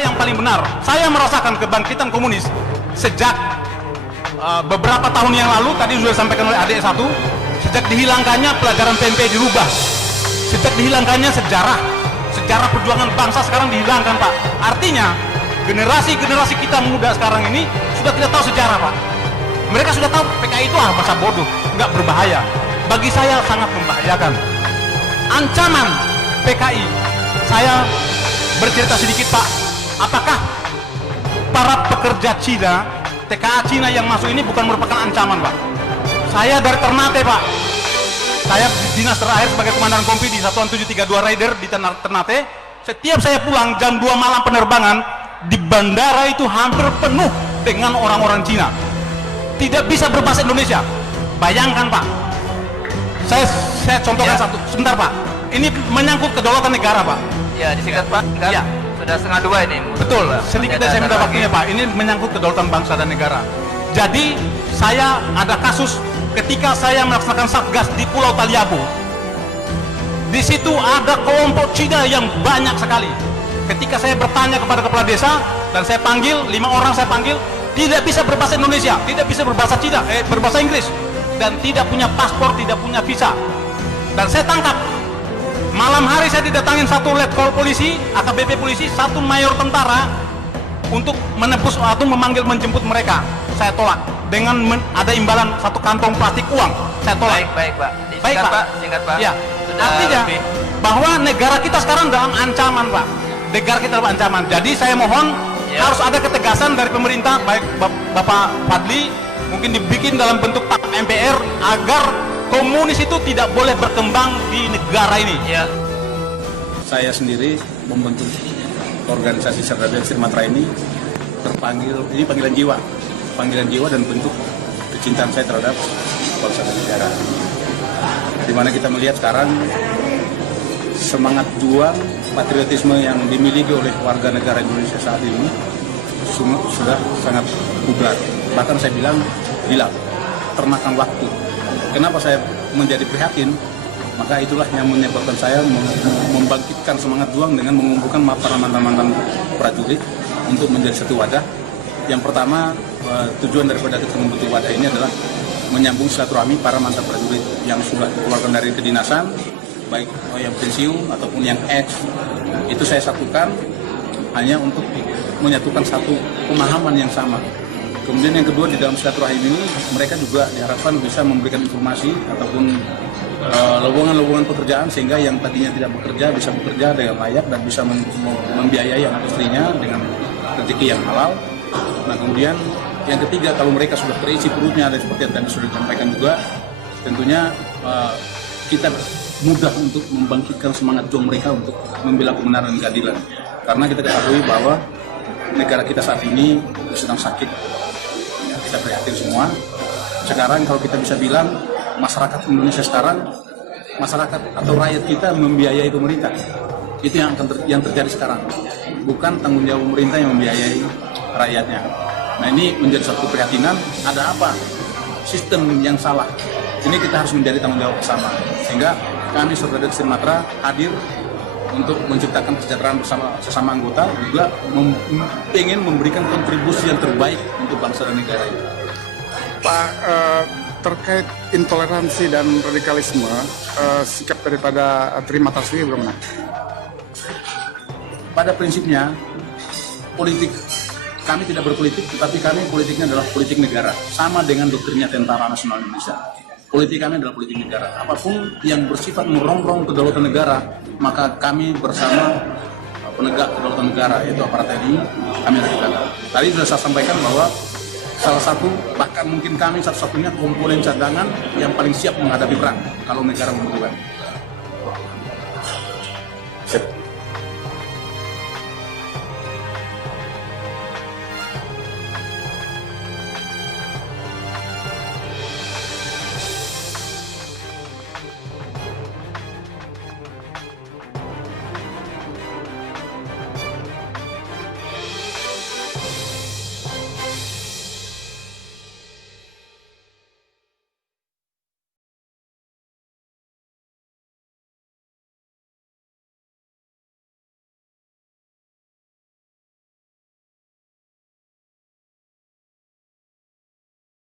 cara yang paling benar. Saya merasakan kebangkitan komunis sejak beberapa tahun yang lalu, tadi sudah disampaikan oleh adik satu, sejak dihilangkannya pelajaran PMP dirubah, sejak dihilangkannya sejarah perjuangan bangsa sekarang dihilangkan, Pak. Artinya generasi kita muda sekarang ini sudah tidak tahu sejarah, Pak. Mereka sudah tahu PKI itu masa bodoh, nggak berbahaya. Bagi saya sangat membahayakan. Ancaman PKI, saya bercerita sedikit, Pak. Apakah para pekerja Cina, TKA Cina yang masuk ini bukan merupakan ancaman, Pak? Saya dari Ternate, Pak. Saya dinas terakhir sebagai komandan kompi di Satuan 732 Raider di Ternate. Setiap saya pulang jam 2 malam penerbangan, di bandara itu hampir penuh dengan orang-orang Cina. Tidak bisa berbahasa Indonesia. Bayangkan, Pak. Saya contohkan satu. Sebentar, Pak. Ini menyangkut kedaulatan negara, Pak. Ya, disingkat, Pak. Kan? Ya. Sudah 1:30 ini. Betul. Sedikit saya minta waktunya, Pak. Ini menyangkut kedaulatan bangsa dan negara. Jadi, saya ada kasus ketika saya melaksanakan satgas di Pulau Taliabu. Di situ ada kelompok Cina yang banyak sekali. Ketika saya bertanya kepada kepala desa dan saya panggil 5 orang, saya panggil, tidak bisa berbahasa Indonesia, tidak bisa berbahasa Cina, berbahasa Inggris, dan tidak punya paspor, tidak punya visa. Dan saya tangkap. Malam hari saya didatangin satu letkol polisi, AKBP polisi, satu mayor tentara untuk menebus atau memanggil menjemput mereka. Saya tolak dengan ada imbalan satu kantong plastik uang. Saya tolak. Baik, Pak. Baik, Pak. Singkat, Pak. Ya. Artinya bahwa negara kita sekarang dalam ancaman, Pak. Negara kita dalam ancaman. Jadi saya mohon harus ada ketegasan dari pemerintah, baik Bapak Fadli, mungkin dibikin dalam bentuk TAP MPR agar komunis itu tidak boleh berkembang di negara ini. Ya. Saya sendiri membentuk organisasi Cerdas Ekstrim Matra ini terpanggil, ini panggilan jiwa dan bentuk kecintaan saya terhadap bangsa dan negara. Di mana kita melihat sekarang semangat juang patriotisme yang dimiliki oleh warga negara Indonesia saat ini sudah sangat pudar. Bahkan saya bilang hilang, termakan waktu. Kenapa saya menjadi prihatin? Maka itulah yang menyebabkan saya membangkitkan semangat juang dengan mengumpulkan para mantan-mantan prajurit untuk menjadi satu wadah. Yang pertama, tujuan daripada kita membentuk wadah ini adalah menyambung silaturahmi para mantan prajurit yang sudah dikeluarkan dari kedinasan, baik yang pensiun ataupun yang ex. Itu saya satukan hanya untuk menyatukan satu pemahaman yang sama. Kemudian yang kedua, di dalam silaturahim ini mereka juga diharapkan bisa memberikan informasi ataupun lowongan-lowongan pekerjaan sehingga yang tadinya tidak bekerja bisa bekerja dengan layak dan bisa membiayai anak istrinya dengan rezeki yang halal. Nah, kemudian yang ketiga, kalau mereka sudah terisi perutnya dan seperti yang tadi sudah disampaikan juga, tentunya kita mudah untuk membangkitkan semangat juang mereka untuk membela kebenaran dan keadilan. Karena kita ketahui bahwa negara kita saat ini sedang sakit. Kita prihatin semua. Sekarang kalau kita bisa bilang masyarakat Indonesia sekarang, masyarakat atau rakyat kita membiayai pemerintah. Itu yang terjadi sekarang. Bukan tanggung jawab pemerintah yang membiayai rakyatnya. Nah, ini menjadi satu keprihatinan. Ada apa? Sistem yang salah. Ini kita harus menjadi tanggung jawab bersama. Sehingga kami Cerdas Ekstrim Matra hadir untuk menciptakan kesejahteraan bersama sesama anggota, juga ingin memberikan kontribusi yang terbaik untuk bangsa dan negara ini. Pak, terkait intoleransi dan radikalisme, sikap daripada Trimatra sendiri bagaimana? Pada prinsipnya, politik kami tidak berpolitik, tetapi kami politiknya adalah politik negara, sama dengan doktrinnya Tentara Nasional Indonesia. Politik kami adalah politik negara. Apapun yang bersifat merongrong kedaulatan negara, maka kami bersama penegak kedaulatan negara, yaitu aparat TNI, kami lakukan. Tadi sudah saya sampaikan bahwa salah satu, bahkan mungkin kami satu-satunya komponen cadangan yang paling siap menghadapi perang kalau negara membutuhkan.